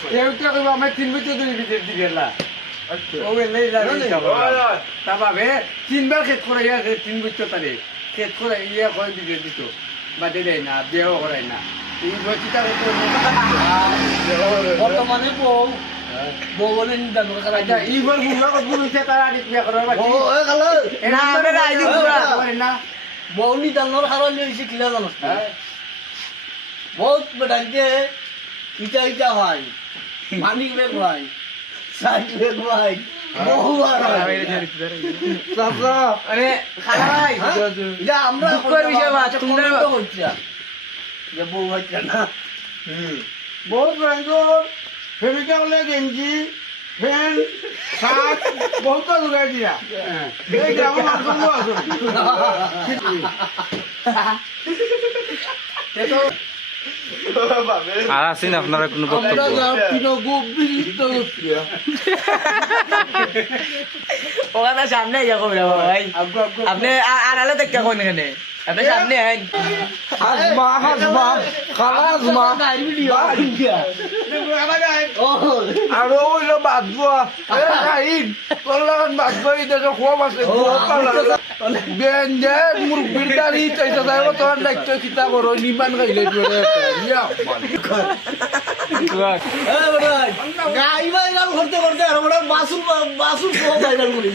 एउटा कहिबा मैं 3 बजे तो विकेट दिला ओ वेले ता भाबे 3 बार खेत कराया 3 बजे तारे खेत कराया কয় विकेट দিত বাদে দেয় না বিয়েও করে না এই বচিটা বর্তমানে বউ বলে নিদান করে আচ্ছা এইবার বুড়া গুরুতে তারা আদি বিয়ে করার বাকি ও এ গেল না আমরা আইদি করে না বউ নিদানোর কারণে এসে কিলা জানো বহুত বেটাকে ইটা ইটা হয় মানি বেগ হয় সাইড বেগ হয় বহু আর সাসা আরে খালাই যা আমরা দুঃখের বিষয় বাত তোমরা তো হচ্ছে যে বউ হচ্ছে না बहुत रंगो फेमिका वाले गेंजी फैन साथ बहुत का लगा दिया ये ग्राम मार्गों को आसो ये तो আর আছেন আপনারা কোনো বক্তব্য? আমরা পিনো গোবিন্দ হচ্ছে ওখানে সামনে যাবো ভাই আপনি আর আলো দেখতে কোন এখানে আপনি সামনে আইন हाजमा हाजमा खालाजमा গাড়ি ভিডিও ও আর ওইলো বাদবো এ কাইন তোলান বাদবো এই দেখো খুব আছে বেঞ্জে মুরগির দাড়ি চাইতে যাইব তোর দায়িত্ব কিতা করো নিমান গাইলে পড়ে ইয়া এ বড় গাই ভাইরাল করতে করতে আর বড় বাসুল বাসুল ভাইরাল করি